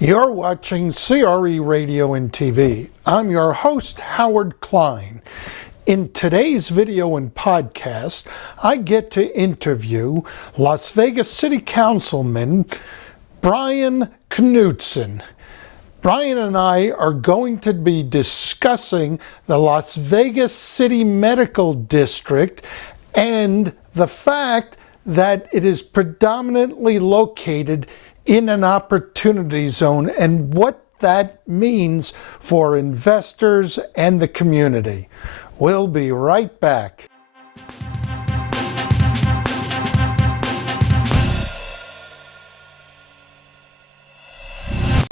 You're watching CRE Radio and TV. I'm your host, Howard Klein. In today's video and podcast, I get to interview Las Vegas City Councilman Brian Knudsen. Brian and I are going to be discussing the Las Vegas City Medical District and the fact that it is predominantly located in an opportunity zone and what that means for investors and the community. We'll be right back.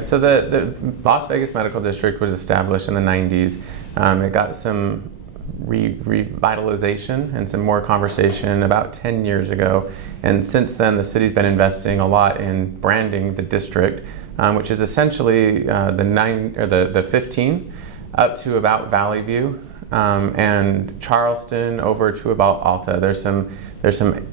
So the Las Vegas Medical District was established in the 90s. It got some revitalization and some more conversation about 10 years ago. And since then, the city's been investing a lot in branding the district, which is essentially the 15 up to about Valley View and Charleston over to about Alta. There's some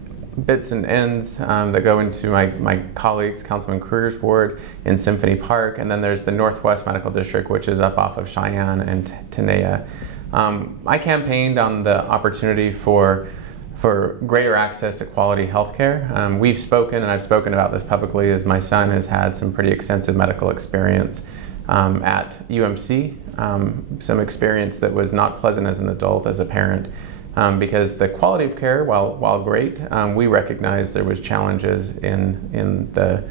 bits and ends that go into my colleagues, Councilman Kruger's ward in Symphony Park, and then there's the Northwest Medical District, which is up off of Cheyenne and Tenaya. I campaigned on the opportunity for greater access to quality health care. We've spoken, and I've spoken about this publicly, as my son has had some pretty extensive medical experience at UMC, some experience that was not pleasant as an adult, as a parent, because the quality of care, while great, we recognized there was challenges in the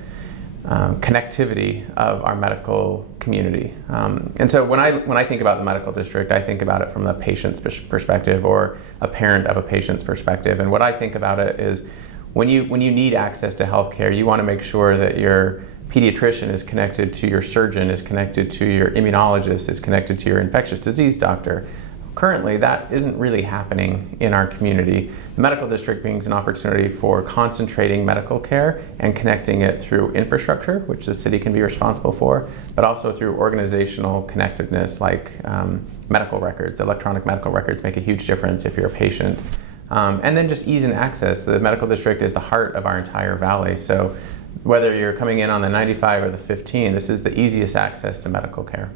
connectivity of our medical community. And so when I think about the medical district, I think about it from a patient's perspective or a parent of a patient's perspective. And what I think about it is when you need access to health care, you want to make sure that your pediatrician is connected to your surgeon, is connected to your immunologist, is connected to your infectious disease doctor. Currently, that isn't really happening in our community. The medical district brings an opportunity for concentrating medical care and connecting it through infrastructure, which the city can be responsible for, but also through organizational connectedness, like medical records. Electronic medical records make a huge difference if you're a patient. And then just ease in access. The medical district is the heart of our entire valley. So whether you're coming in on the 95 or the 15, this is the easiest access to medical care.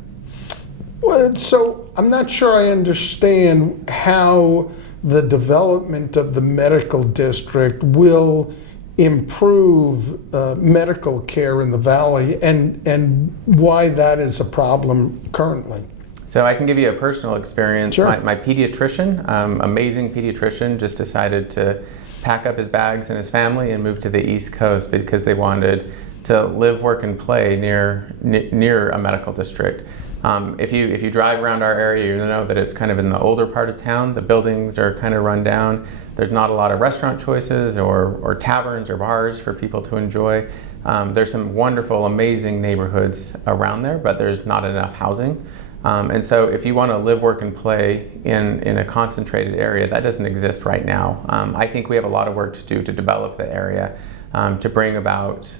Well, so I'm not sure I understand how the development of the medical district will improve medical care in the valley and why that is a problem currently. So I can give you a personal experience. Sure. My pediatrician, amazing pediatrician, just decided to pack up his bags and his family and move to the East Coast because they wanted to live, work, and play near a medical district. If you drive around our area, you know that it's kind of in the older part of town. The buildings are kind of run down. There's not a lot of restaurant choices or taverns or bars for people to enjoy. There's some wonderful, amazing neighborhoods around there, but there's not enough housing. And so if you want to live, work, and play in a concentrated area, that doesn't exist right now. I think we have a lot of work to do to develop the area, to bring about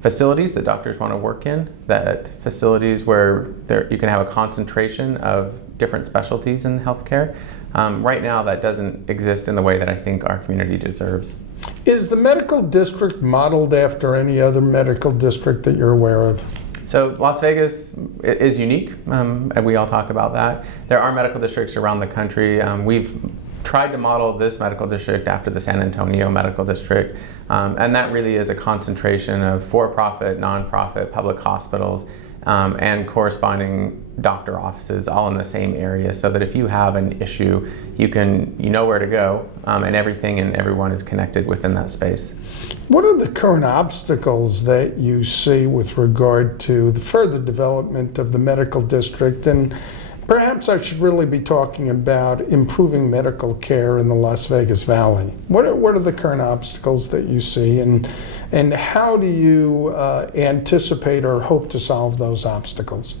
facilities that doctors want to work in, that facilities where you can have a concentration of different specialties in healthcare. Right now, that doesn't exist in the way that I think our community deserves. Is the medical district modeled after any other medical district that you're aware of? So Las Vegas is unique, and we all talk about that. There are medical districts around the country. We've tried to model this medical district after the San Antonio Medical District, and that really is a concentration of for-profit, non-profit, public hospitals, and corresponding doctor offices all in the same area, so that if you have an issue, you know where to go, and everything and everyone is connected within that space. What are the current obstacles that you see with regard to the further development of the medical district? And perhaps I should really be talking about improving medical care in the Las Vegas Valley. What are the current obstacles that you see, and how do you anticipate or hope to solve those obstacles?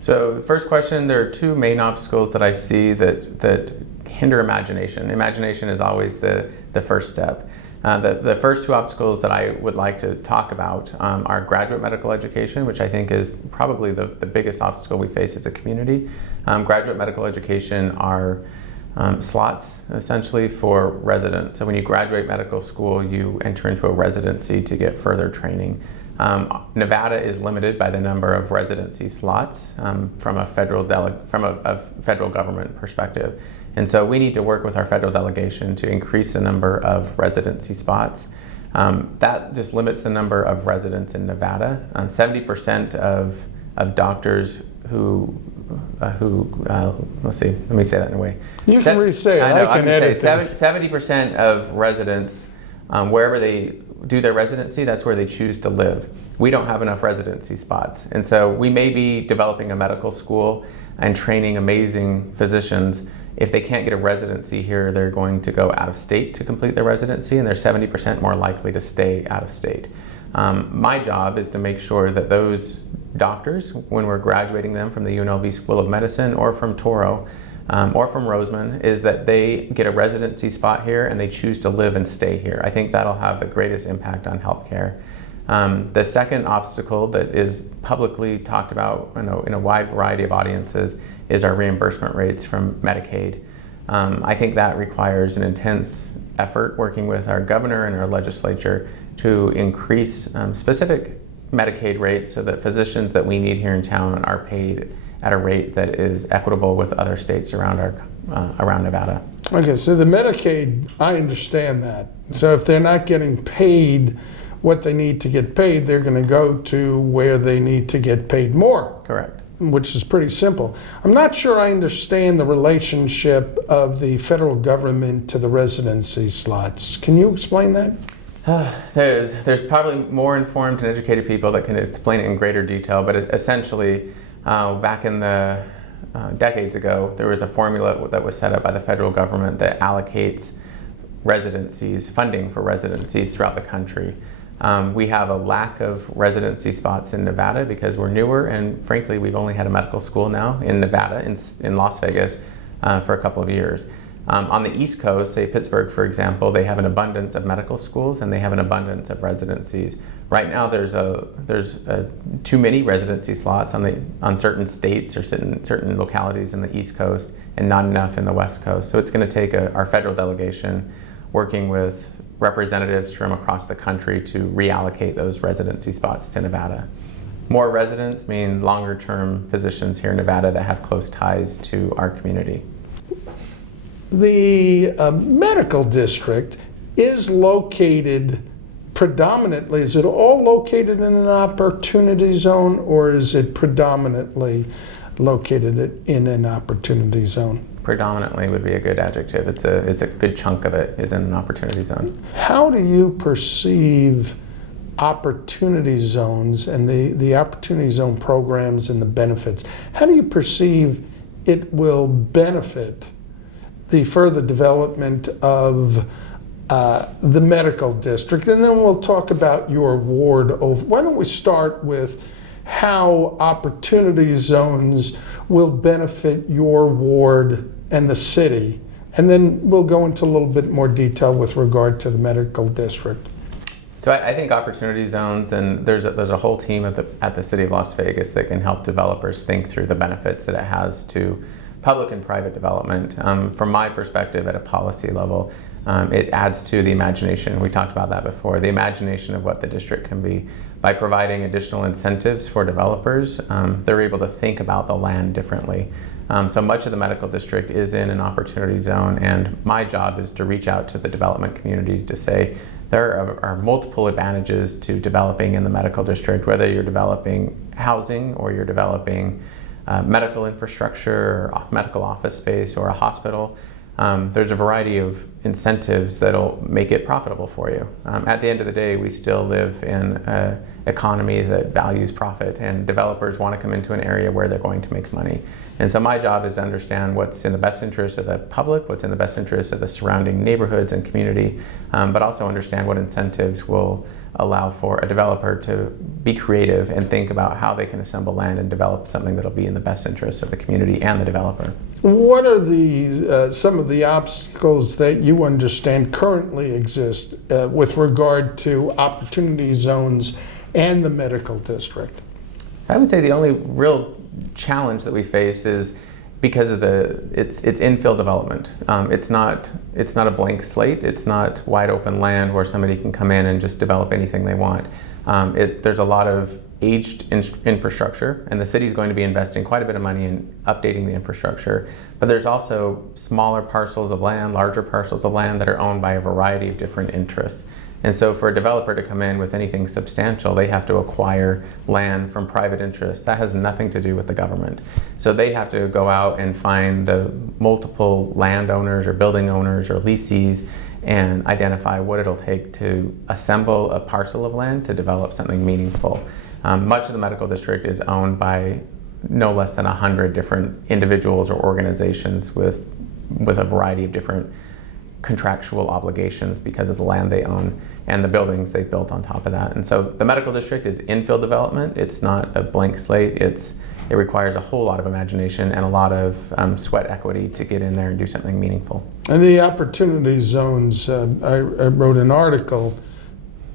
So the first question, there are two main obstacles that I see that hinder imagination. Imagination is always the first step. The first two obstacles that I would like to talk about are graduate medical education, which I think is probably the biggest obstacle we face as a community. Graduate medical education are slots essentially for residents. So when you graduate medical school, you enter into a residency to get further training. Nevada is limited by the number of residency slots from a federal government perspective. And so we need to work with our federal delegation to increase the number of residency spots. That just limits the number of residents in Nevada. 70% of doctors who let's see, let me say that in a way. You can re-say it. I can edit this. 70% of residents, wherever they do their residency, that's where they choose to live. We don't have enough residency spots. And so we may be developing a medical school and training amazing physicians. If they can't get a residency here, they're going to go out of state to complete their residency, and they're 70% more likely to stay out of state. My job is to make sure that those doctors, when we're graduating them from the UNLV School of Medicine or from Toro or from Roseman, is that they get a residency spot here and they choose to live and stay here. I think that'll have the greatest impact on healthcare. The second obstacle that is publicly talked about in a wide variety of audiences is our reimbursement rates from Medicaid. I think that requires an intense effort working with our governor and our legislature to increase specific Medicaid rates so that physicians that we need here in town are paid at a rate that is equitable with other states around Nevada. Okay, so the Medicaid, I understand that. So if they're not getting paid what they need to get paid, they're going to go to where they need to get paid more. Correct. Which is pretty simple. I'm not sure I understand the relationship of the federal government to the residency slots. Can you explain that? There's probably more informed and educated people that can explain it in greater detail, but essentially, back in the decades ago, there was a formula that was set up by the federal government that allocates residencies, funding for residencies throughout the country. We have a lack of residency spots in Nevada because we're newer, and frankly, we've only had a medical school now in Nevada, in Las Vegas, for a couple of years. On the East Coast, say Pittsburgh, for example, they have an abundance of medical schools and they have an abundance of residencies. Right now, there's too many residency slots on certain states or certain localities in the East Coast, and not enough in the West Coast. So it's going to take our federal delegation working with representatives from across the country to reallocate those residency spots to Nevada. More residents mean longer-term physicians here in Nevada that have close ties to our community. The medical district is located predominantly, is it all located in an opportunity zone, or is it predominantly located in an opportunity zone? Predominantly would be a good adjective. It's a good chunk of it is in an opportunity zone. How do you perceive opportunity zones and the opportunity zone programs and the benefits? How do you perceive it will benefit the further development of the medical district? And then we'll talk about your ward. Why don't we start with how opportunity zones will benefit your ward and the city, and then we'll go into a little bit more detail with regard to the medical district. So I think opportunity zones, and there's a whole team at the City of Las Vegas that can help developers think through the benefits that it has to public and private development. From my perspective at a policy level, it adds to the imagination. We talked about that before, the imagination of what the district can be. By providing additional incentives for developers, they're able to think about the land differently. So much of the medical district is in an opportunity zone, and my job is to reach out to the development community to say there are multiple advantages to developing in the medical district, whether you're developing housing or you're developing medical infrastructure, or medical office space, or a hospital. There's a variety of incentives that'll make it profitable for you. At the end of the day, we still live in an economy that values profit, and developers want to come into an area where they're going to make money. And so my job is to understand what's in the best interest of the public, what's in the best interest of the surrounding neighborhoods and community, but also understand what incentives will allow for a developer to be creative and think about how they can assemble land and develop something that'll be in the best interest of the community and the developer. What are some of the obstacles that you understand currently exist with regard to opportunity zones and the medical district? I would say the only real challenge that we face is because of it's infill development. It's not a blank slate. It's not wide open land where somebody can come in and just develop anything they want. There's a lot of aged infrastructure, and the city's going to be investing quite a bit of money in updating the infrastructure. But there's also smaller parcels of land, larger parcels of land that are owned by a variety of different interests. And so for a developer to come in with anything substantial, they have to acquire land from private interests. That has nothing to do with the government. So they have to go out and find the multiple landowners or building owners or lessees and identify what it'll take to assemble a parcel of land to develop something meaningful. Much of the medical district is owned by no less than 100 different individuals or organizations with a variety of different contractual obligations because of the land they own and the buildings they built on top of that. And so the medical district is infill development. It's not a blank slate. It requires a whole lot of imagination and a lot of sweat equity to get in there and do something meaningful. And the opportunity zones, I wrote an article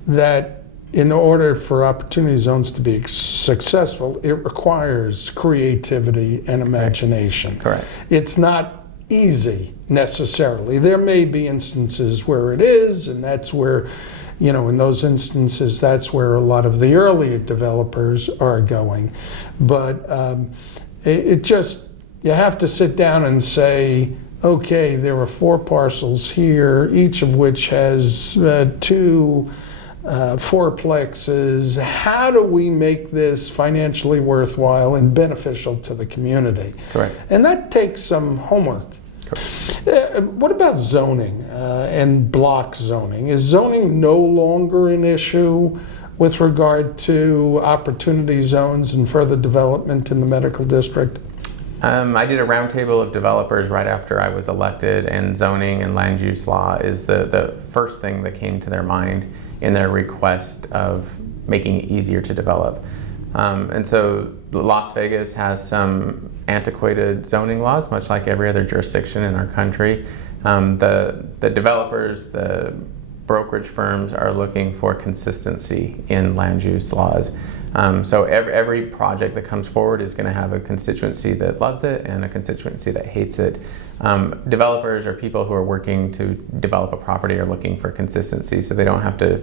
that in order for opportunity zones to be successful, it requires creativity and imagination. Correct. It's not easy necessarily. There may be instances where it is, and that's where, in those instances, that's where a lot of the earlier developers are going. But you have to sit down and say, okay, there are 4 parcels here, each of which has 2 fourplexes. How do we make this financially worthwhile and beneficial to the community? Correct. And that takes some homework. What about zoning and block zoning? Is zoning no longer an issue with regard to opportunity zones and further development in the medical district? I did a roundtable of developers right after I was elected, and zoning and land use law is the first thing that came to their mind in their request of making it easier to develop. And so Las Vegas has some antiquated zoning laws, much like every other jurisdiction in our country. The developers, the brokerage firms are looking for consistency in land use laws. So every project that comes forward is going to have a constituency that loves it and a constituency that hates it. Developers or people who are working to develop a property are looking for consistency so they don't have to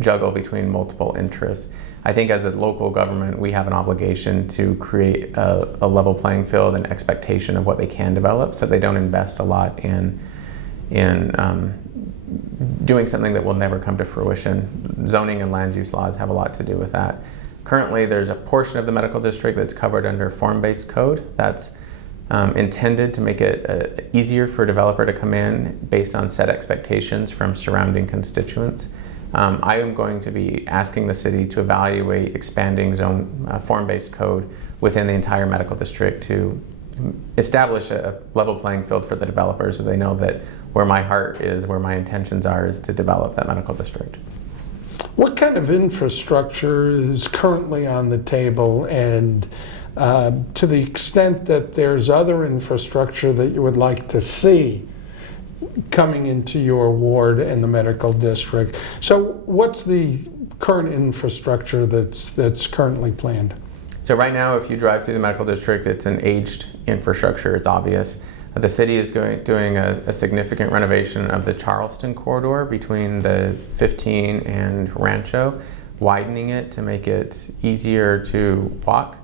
juggle between multiple interests. I think as a local government, we have an obligation to create a level playing field and expectation of what they can develop so they don't invest a lot in doing something that will never come to fruition. Zoning and land use laws have a lot to do with that. Currently, there's a portion of the medical district that's covered under form-based code that's intended to make it easier for a developer to come in based on set expectations from surrounding constituents. I am going to be asking the city to evaluate expanding zone form-based code within the entire medical district to establish a level playing field for the developers so they know that where my heart is, where my intentions are, is to develop that medical district. What kind of infrastructure is currently on the table, and to the extent that there's other infrastructure that you would like to see coming into your ward in the medical district? So what's the current infrastructure that's currently planned? So right now, if you drive through the medical district, it's an aged infrastructure, it's obvious. The city is doing a significant renovation of the Charleston corridor between the 15 and Rancho, widening it to make it easier to walk.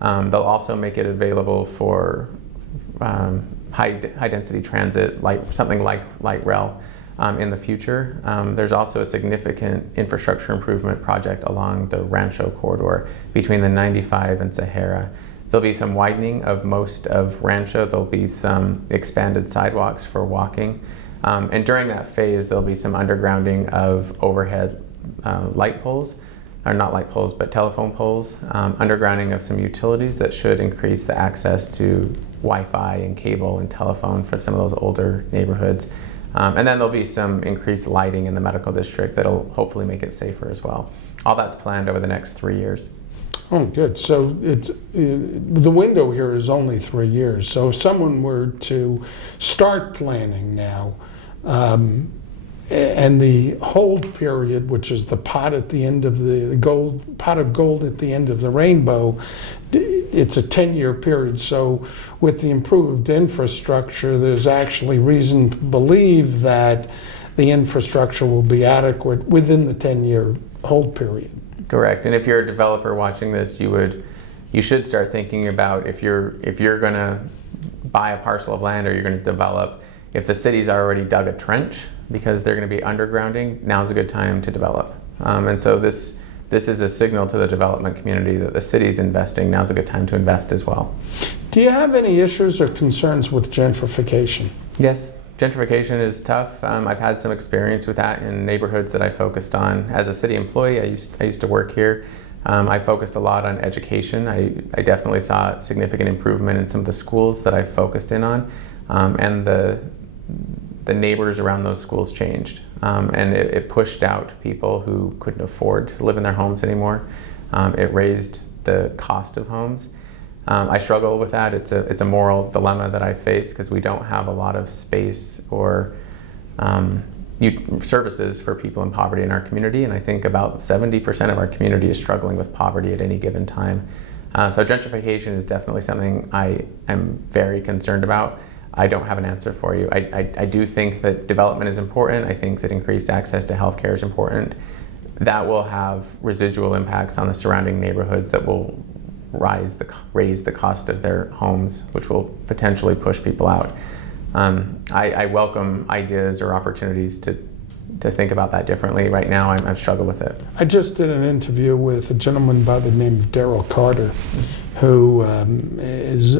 They'll also make it available for high density transit, like something like light rail in the future. There's also a significant infrastructure improvement project along the Rancho corridor between the 95 and Sahara. There'll be some widening of most of Rancho. There'll be some expanded sidewalks for walking. And during that phase, there'll be some undergrounding of overhead light poles, or not light poles, but telephone poles, undergrounding of some utilities that should increase the access to Wi-Fi and cable and telephone for some of those older neighborhoods. And then there'll be some increased lighting in the medical district that'll hopefully make it safer as well. All that's planned over the next 3 years. Oh, good. So it's the window here is only 3 years. So if someone were to start planning now, and the hold period, which is the pot at the end of the pot of gold at the end of the rainbow, it's a 10-year period. So with the improved infrastructure, there's actually reason to believe that the infrastructure will be adequate within the 10-year hold period. Correct. And if you're a developer watching this, you should start thinking about if you're going to buy a parcel of land or you're going to develop, if the city's already dug a trench because they're going to be undergrounding, now's a good time to develop. And so this is a signal to the development community that the city's investing. Now's a good time to invest as well. Do you have any issues or concerns with gentrification? Yes, gentrification is tough. I've had some experience with that in neighborhoods that I focused on. As a city employee, I used to work here. I focused a lot on education. I definitely saw significant improvement in some of the schools that I focused in on, and the neighbors around those schools changed, and it pushed out people who couldn't afford to live in their homes anymore. It raised the cost of homes. I struggle with that. It's a moral dilemma that I face because we don't have a lot of space or services for people in poverty in our community, and I think about 70% of our community is struggling with poverty at any given time. So gentrification is definitely something I am very concerned about. I don't have an answer for you. I do think that development is important. I think that increased access to healthcare is important. That will have residual impacts on the surrounding neighborhoods that will raise the cost of their homes, which will potentially push people out. I welcome ideas or opportunities to think about that differently. Right now, I've struggled with it. I just did an interview with a gentleman by the name of Daryl Carter, who has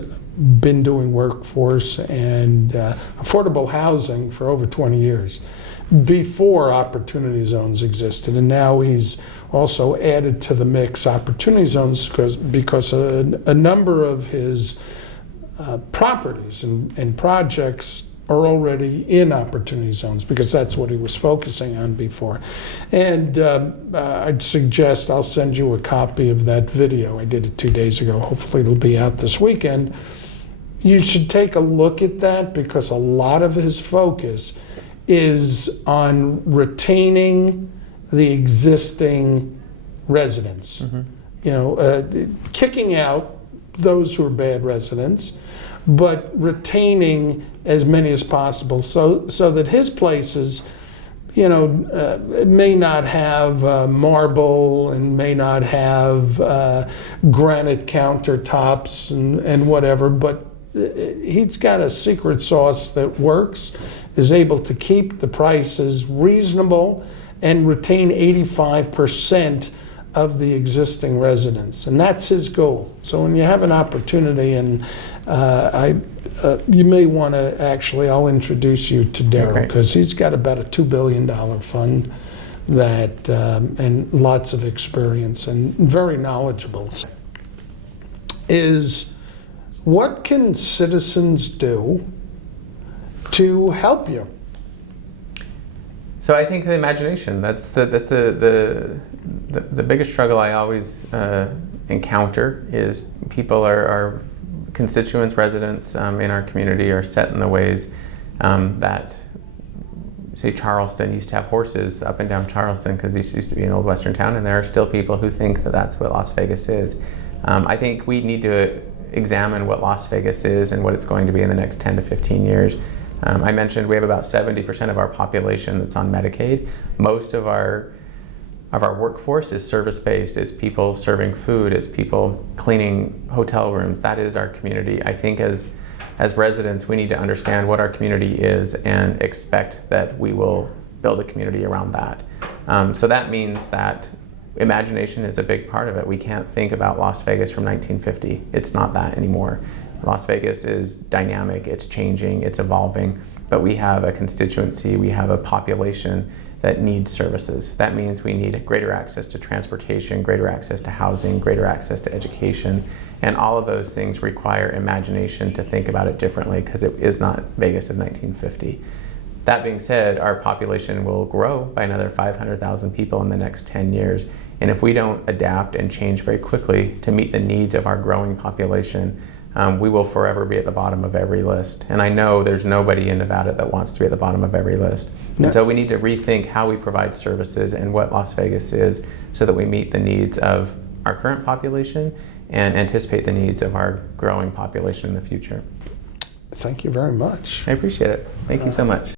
been doing workforce and affordable housing for over 20 years, before opportunity zones existed. And now he's also added to the mix opportunity zones because a number of his properties and projects are already in opportunity zones because that's what he was focusing on before. And I'd suggest I'll send you a copy of that video. I did it 2 days ago. Hopefully it'll be out this weekend. You should take a look at that because a lot of his focus is on retaining the existing residents. Mm-hmm. You know, kicking out those who are bad residents, but retaining as many as possible so that his places, you know, may not have marble and may not have granite countertops and whatever, but he's got a secret sauce that works, is able to keep the prices reasonable and retain 85% of the existing residents, and that's his goal. So when you have an opportunity, and you may want to actually, I'll introduce you to Daryl because he's got about a $2 billion fund that and lots of experience and very knowledgeable. Is what can citizens do to help you? So I think the imagination, that's the biggest struggle I always encounter is people are constituents, residents in our community are set in the ways that, say, Charleston used to have horses up and down Charleston because this used to be an old western town, and there are still people who think that that's what Las Vegas is. I think we need to examine what Las Vegas is and what it's going to be in the next 10 to 15 years. I mentioned we have about 70% of our population that's on Medicaid. Most of our workforce is service-based. It's people serving food. It's people cleaning hotel rooms. That is our community. I think as residents, we need to understand what our community is and expect that we will build a community around that. So that means that imagination is a big part of it. We can't think about Las Vegas from 1950. It's not that anymore. Las Vegas is dynamic, it's changing, it's evolving, but we have a constituency, we have a population that needs services. That means we need greater access to transportation, greater access to housing, greater access to education, and all of those things require imagination to think about it differently because it is not Vegas of 1950. That being said, our population will grow by another 500,000 people in the next 10 years, and if we don't adapt and change very quickly to meet the needs of our growing population, we will forever be at the bottom of every list. And I know there's nobody in Nevada that wants to be at the bottom of every list. No. And so we need to rethink how we provide services and what Las Vegas is so that we meet the needs of our current population and anticipate the needs of our growing population in the future. Thank you very much. I appreciate it. Thank you so much.